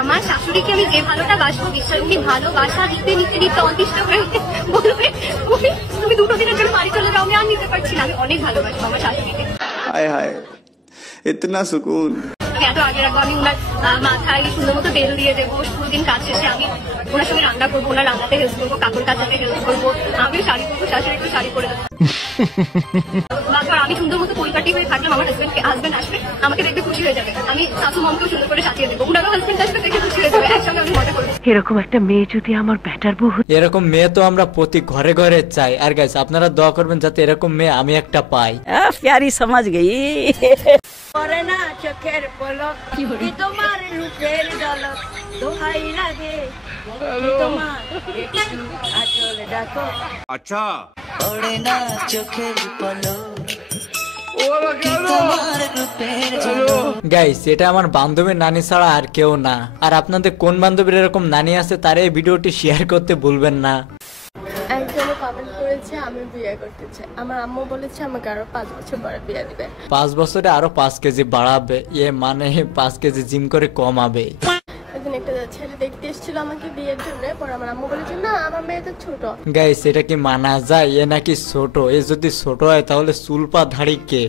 আমার শাশুড়িকে আমি যে ভালোটা বাসবো, বিশ্বাস উনি ভালোবাসা দিতে নিতে নিতে অতিষ্ঠ হয়ে বলবে তুমি 2 দিনের জন্য বাড়ি চলে যাও, আমি আর নিতে পারছি না। আমি অনেক ভালোবাসবো আমার শাশুড়িকে। হায় হায়, ইতনা সুকুন। এত আগে রাখবো, আমি ওনার মাথায় সুন্দর মতো তেল দিয়ে দেবো, পুরোদিন কাজ শেষে আমি ওনার সঙ্গে রান্না করবো, ওনার রান্নাতে হেল্প করবো, কাপড় কাচাতে হেল্প করবো, আমিও শাড়ি করবো, শাশুড়ি একটু শাড়ি করে দেবো। আমি সুন্দর মতো পরিপাটি হয়ে থাকলাম, আমার হাজবেন্ড আসবে, আমাকে দেখতে খুশি হয়ে যাবে, আমি শাশু মামকেও সুন্দর করে সাজিয়ে দেবো, ওনারও হাজবেন্ড আসবে, দেখে খুশি হয়ে যাবে, একসঙ্গে আমি মজা করবো। এরকম একটা মেয়ে যদি আমার ব্যাটার বউ, এরকম মেয়ে তো আমরা প্রতি ঘরে ঘরে চাই। আর গাইস আপনারা দোয়া করবেন যাতে এরকম মেয়ে আমি একটা পাই। প্যারি সমাজ গেই। করে না চোখের পলক, তোমার রূপের ঝলক দোহাই লাগে, তোমার আচল ডাকো। আচ্ছা, ওরে না চোখের পলক। গাইস এটা আমার বান্ধবীর নানি ছাড়া আর কেউ না। আর আপনাদের কোন বান্ধবীর এরকম নানি আছে তারা এই ভিডিওটি শেয়ার করতে ভুলবেন না। একজনে কমেন্ট করেছে আমি বিয়ে করতে চাই, আমার আম্মু বলেছে আমাকে আরো 5 বছর পরে বিয়ে দিবে, 5 বছরে আরো 5 কেজি বাড়াবে, মানে 5 কেজি জিম করে কমাবে। একদিন একটা ছেলে দেখতে এসেছিল আমাকে বিয়ের জন্য, পরে আমার আম্মু বলেছে না আমার মেয়ে তো ছোট। গাইস এটা কি মানা যায়? এ নাকি ছোট? এ যদি ছোট হয় তাহলে চুলপা ধাড়ি কে?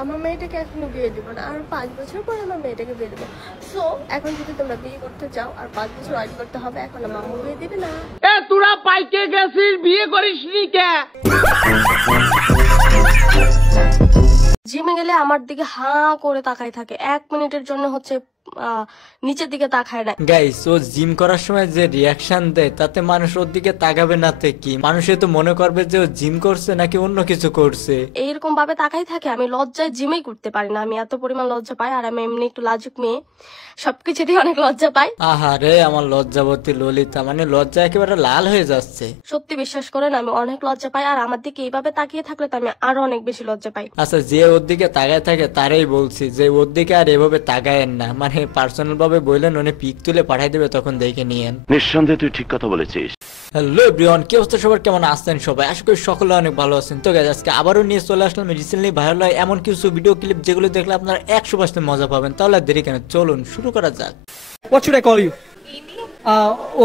আমার মেয়েটাকে এখনো বিয়ে দিব না, আর 5 বছর পরে আমার মেয়েটাকে বিয়ে দেবো। সো এখন যদি তোমরা বিয়ে করতে চাও আর 5 বছর ওয়েট করতে হবে, এখন আমার আম্মু বিয়ে দিবে না। এ তোরা পাইকে গেছিস, বিয়ে করিসনি কে? জিমে গেলে আমার দিকে হাঁ করে তাকায় থাকে, 1 মিনিটের জন্য হচ্ছে নিচের দিকে তাকায় না। গাইস ও জিম করার সময় যে রিয়াকশন দেয় তাতে মানুষ ওর দিকে তাকাবে না তে কি? মানুষে তো মনে করবে যে ও জিম করছে নাকি অন্য কিছু করছে। এইরকম ভাবে তাকাই থাকে, আমি লজ্জায় জিমেই করতে পারি না, আমি এত পরিমাণ লজ্জা পাই। আর আমি এমনি একটু লাজুক মেয়ে, সবকিছুতেই অনেক লজ্জা পাই। আহারে আমার লজ্জাবতী ললিতা, মানে লজ্জা একেবারে লাল হয়ে যাচ্ছে। সত্যি বিশ্বাস করেন আমি অনেক লজ্জা পাই, আর আমার দিকে এইভাবে তাকিয়ে থাকলে তো আমি আরো অনেক বেশি লজ্জা পাই। আচ্ছা যে ওর দিকে তাকায় থাকে তারাই বলছি যে ওর দিকে আর এভাবে তাকায়েন না, মানে পার্সোনাল ভাবে বললেন উনি পিক তুলে পাঠাই দেবে, তখন দেখে নিয়েন। নিঃসন্দেহে তুই ঠিক কথা বলেছিস। হ্যালো এভরিওয়ান, কি অবস্থা সবার, কেমন আছেন সবাই? আশা করি সকলে অনেক ভালো আছেন। তো গাইস আজকে আবারও নিয়ে চলে আসলাম রিসেন্টলি ভাইরাল হয় এমন কিছু ভিডিও ক্লিপ যেগুলো দেখলে আপনারা 100% মজা পাবেন। তাহলে আর দেরি কেন, চলুন শুরু করা যাক। What should I call you?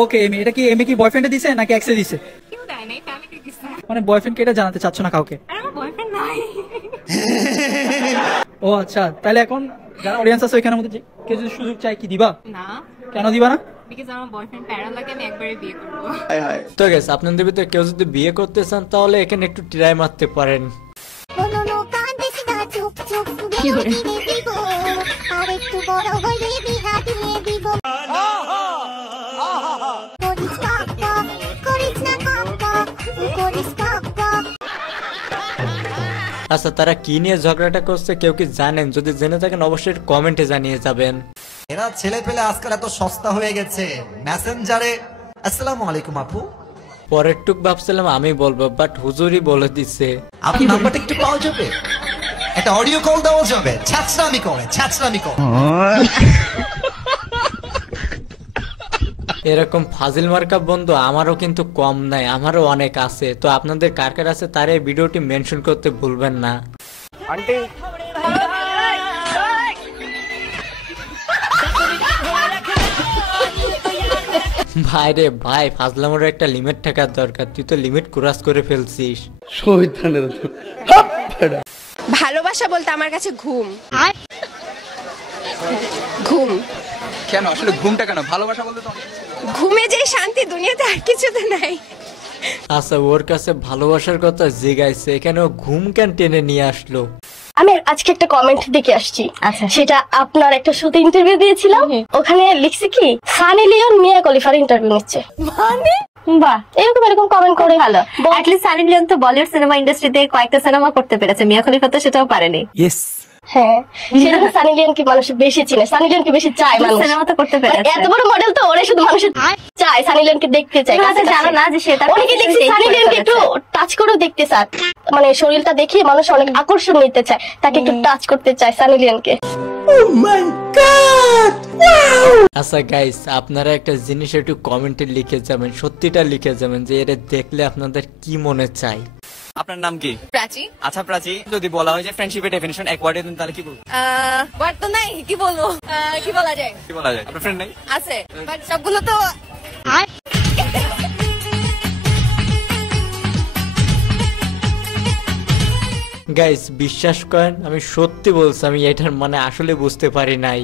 Okay, Amy. এটা কি এমি কি বয়ফ্রেন্ডে দিছে নাকি এক্সে দিছে? কেউ দেয় নাই, ফ্যামিলি দিছে। মানে বয়ফ্রেন্ডকে এটা জানাতে চাচ্ছ না কাউকে? আমার বয়ফ্রেন্ড নাই। ও আচ্ছা, তাহলে এখন যারা অডিয়েন্স আছে ওখানের মধ্যে কেউ যদি সুযোগ চাই কি দিবা? না। কেন দিবা না? বিকজ আমার বয়ফ্রেন্ড প্যারা লাগে, আমি একবারে বিয়ে করব। High high. তো গাইস আপনাদের ভিতরে কেউ যদি বিয়ে করতে চান তাহলে এখানে একটু ট্রাই মারতে পারেন। কি করে? আচ্ছা তারা কি নিয়ে ঝগড়াটা করছে কেউ কি জানেন? যদি জেনে থাকেন অবশ্যই কমেন্টে জানিয়ে যাবেন। এরা ছেলে পেলে আজকাল এত সস্তা হয়ে গেছে, মেসেঞ্জারে আসসালামু আলাইকুম আপু, পরের টুক ভাবছিলাম আমি বলবো, বাট হুজুরই বলে দিচ্ছে। আপনি নাম্বারটা একটু পাওয়া যাবে, একটা অডিও কল দেওয়া যাবে, ছাছরামি করে। এরকম ফাজিল মার্কা বন্ধু আমারও কিন্তু কম নাই, আমারও অনেক আছে। তো আপনাদের কার কার আছে তার এই ভিডিওটি মেনশন করতে ভুলবেন না। আন্টি ভাই রে ভাই, ফাজলামোর একটা লিমিট থাকার দরকার, তুই তো লিমিট ক্রস করে ফেলছিস। ভালোবাসা বলতে আমার কাছে ঘুম। ঘুম কেন? আসলে ঘুমটা কেন? ভালোবাসা বলতে তো ঘুমে যে শান্তি দুনিয়াতে আর কিছুতে নাই। আচ্ছা ওর কাছে ভালোবাসার কথা জিগাইছে, এখানে ও ঘুম কেন টেনে নিয়ে আসলো? আমি আজকে একটা কমেন্ট দেখে আসছি, সেটা আপনার একটা শোতে ইন্টারভিউ দিয়েছিলাম, ওখানে লিখছে কি সানি লিওন মিয়া খলিফার ইন্টারভিউ নিচ্ছে। মানে বাহ, এরকম কমেন্ট করে ভালো। অ্যাটলিস্ট সানি লিওন তো বলিউড সিনেমা ইন্ডাস্ট্রিতে কয়েকটা সিনেমা করতে পেরেছে, মিয়া খলিফা তো সেটাও পারেনি। ইয়েস, হ্যাঁ সেটা সানি লিওনকে মানুষ বেশি চিনে, সানি লিওনকে বেশি চায় মানুষ, সিনেমা তো করতে পেরেছে। এত বড় মডেল তো ওরে শুধু মানুষ চায়, সানি লিওনকে দেখতে চায়। জানো না যে সেটা অনেকে দেখছি সানি লিওনকে একটু টাচ করেও দেখতে চায়, মানে শরীরটা দেখে মানুষ অনেক আকর্ষণ নিতে চায়, তাকে একটু টাচ করতে চায় সানি লিওনকে। আচ্ছা গাইস আপনারা একটা জিনিস একটু কমেন্টে লিখে যাবেন, সত্যিটা লিখে যাবেন যে এর দেখলে আপনাদের কি মনে চায়। আপনার নাম কি? প্রাচী। আচ্ছা প্রাচী, যদি বলা হয় যে ফ্রেন্ডশিপের ডেফিনিশন এক ওয়ার্ডে দেন তাহলে কি বলবো? বাট তো নাই, কি বলবো? কি বলা যায়? কি বলা যায়? আপনার ফ্রেন্ড নাই? আছে, বাট সবগুলো তো গাইস বিশ্বাস করেন আমি সত্যি বলছি, আমি এটার মানে আসলে বুঝতে পারি নাই।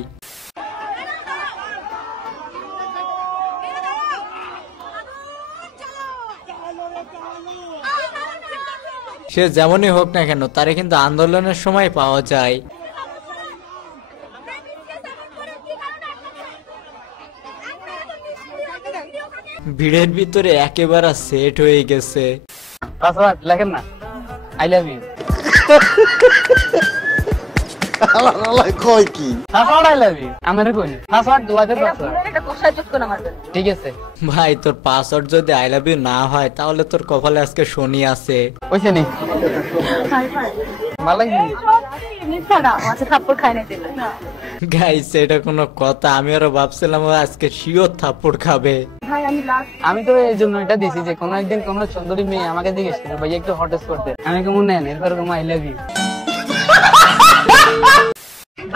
সে যেমনই হোক না কেন তারে কিন্তু আন্দোলনের সময় পাওয়া যায়। ভিড়ের ভিতরে একেবারে সেট হয়ে গেছে। পাসওয়ার্ড লেখেন না, আই লাভ ইউ। কই কি পাসওয়ার্ড আই লাভ ইউ আমারে কই পাসওয়ার্ড দুয়াতে পাসওয়ার্ড এটা কোথায় চুজ করে মারবেন? ঠিক আছে ভাই তোর পাসওয়ার্ড যদি আই লাভ ইউ না হয় তাহলে তোর কপালে আজকে শনি আছে। কইছে নি ভালো লাগছে আচ্ছা থাপ্পড় খাই না দিলে গাইস এটা কোনো কথা? আমি আরো ভাবছিলাম ও আজকে শিওর থাপ্পড় খাবে। আমি তো এই জন্য এটা দিছি যে কোনো একদিন কোন সুন্দরী মেয়ে আমাকে জিজ্ঞেস করে ভাই একটু হটস করতে, আমি কেমন নেন এরপর কেমন আই লাভ ইউ।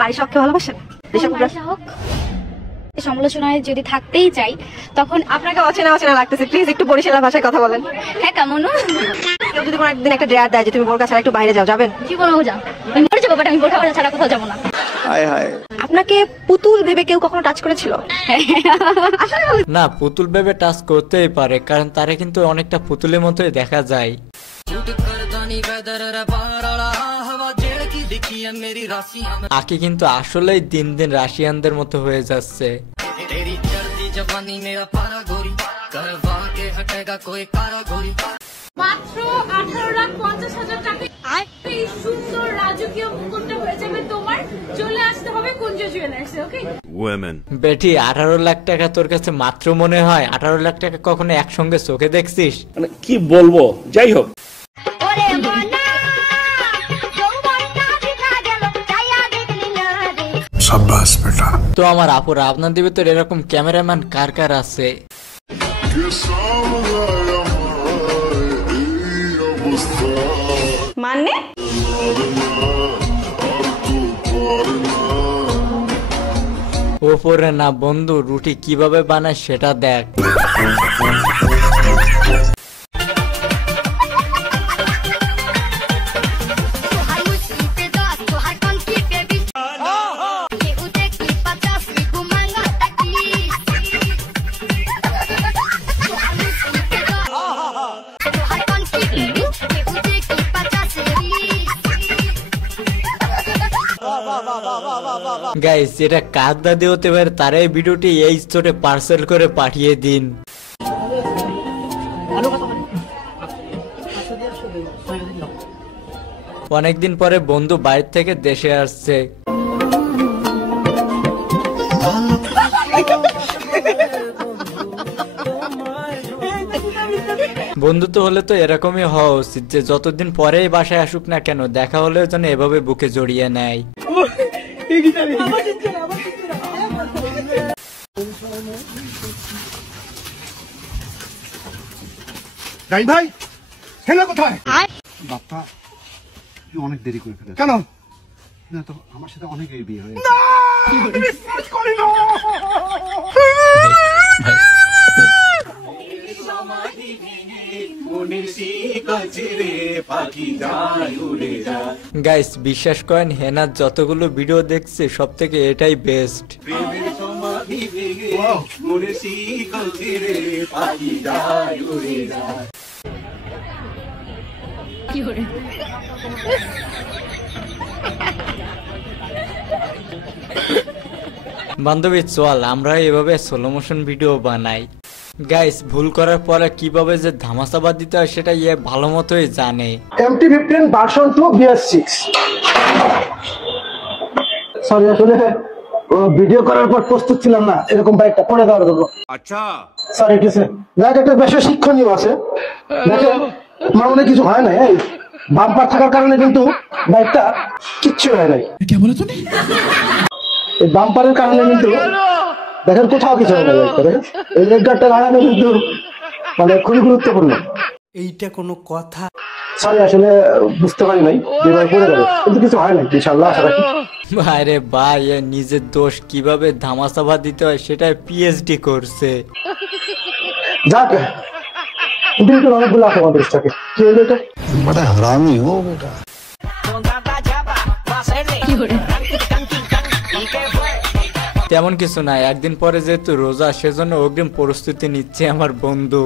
বাড়ির সবকে ভালোবাসেন? হোক এই সমালোচনায় যদি থাকতেই চাই তখন আপনাকে অচেনা অচেনা লাগতেছে, প্লিজ একটু বরিশালা ভাষায় কথা বলেন। হ্যাঁ কেমন? কেউ যদি কোনো একদিন একটা ডেয়ার দেয় যে তুমি বোরকা ছাড়া একটু বাইরে যাও, যাবেন? কি বলবো, যাও আমি মরে যাবো, বাট আমি বোরকা ছাড়া কোথাও যাবো না। আপনাকে পুতুল ভেবে কেউ কখনো টাচ করেছিল? না পুতুল ভেবে টাচ করতেই পারে, কারণ তারে কিন্তু অনেকটা পুতুলের মতোই দেখা যায়। আকি কিন্তু আসলেই দিন দিন রাশিয়ানদের মতো হয়ে যাচ্ছে। মাত্র 18,50,000 টাকা এই সুন্দর রাজকীয় মুকুটটা হয়ে যাবে তোমার। চলে আসতে হবে কুঞ্জ জুয়েলার্স, ওকে? বেটি 18 লাখ টাকা তোর কাছে মাত্র মনে হয়? 18 লাখ টাকা কখনো একসঙ্গে চোখে দেখছিস? মানে কি বলবো, যাই হোক। তো আমার আপুরা আপনাদের ভিতরে এরকম ক্যামেরাম্যান কার কার আছে? মানে ওপরে না বন্ধু, রুটি কিভাবে বানায় সেটা দেখ। গাইস এটা কার দাদি হতে পারে, তারা এই ভিডিওটি এই স্টোরে পার্সেল করে পাঠিয়ে দিন। অনেকদিন পরে বন্ধু বাইরে থেকে দেশে আসছে। বন্ধুত্ব হলে তো এরকমই হওয়া উচিত যে যতদিন পরেই বাসায় আসুক না কেন দেখা হলেও যেন এভাবে বুকে জড়িয়ে নেয়। ভাই হেনা কোথায়? বাপ্পা তুই অনেক দেরি করে ফেলেছিস। কেন? না তো আমার সাথে অনেকেই বিয়ে হয়ে গেছে। গাইস বিশ্বাস করেন হেনার যতগুলো ভিডিও দেখছে সব থেকে এটাই বেস্ট। বান্ধবী চল আমরা এভাবে স্লো মোশন ভিডিও বানাই। গাইস ভুল করার পরে কিভাবে যে ধামাচাপা দিতে হয় সেটা ইয়ে ভালো মতোই জানে। MT-15 ভার্সন 2 BS6 সরি আসলে ভিডিও করার পর প্রস্তুত ছিলাম না এরকম বাইকটা পড়ে দেওয়ার জন্য। আচ্ছা সরি কিছু দেখ একটা বেশ শিক্ষণীয় আছে। দেখো আমার মনে কিছু হয় না, এই বাম্পার থাকার কারণে কিন্তু বাইকটা কিচ্ছু হয় নাই। কি বলে তুমি? এই বাম্পারের কারণে কিন্তু দেখেন কোথাও কিছু হয় না। এই লেগ গার্ডটা লাগানো কিন্তু মানে খুবই গুরুত্বপূর্ণ। এইটা কোনো কথা? সরি আসলে বুঝতে পারি নাই যেভাবে পড়ে গেল, কিন্তু কিছু হয় না ইনশাআল্লাহ আশা রাখি। আরে ভাই এ নিজের দোষ কিভাবে ধামাচাপা দিতে হয় সেটা পিএইচডি করছে। যাক কিন্তু অনেকগুলো আছে আমাদের স্টকে। কি হলো এটা? বড় হারামি হো বেটা। তেমন কিছু নাই, একদিন পরে যেহেতু রোজা সেজন্য অগ্রিম প্রস্তুতি নিচ্ছে আমার বন্ধু।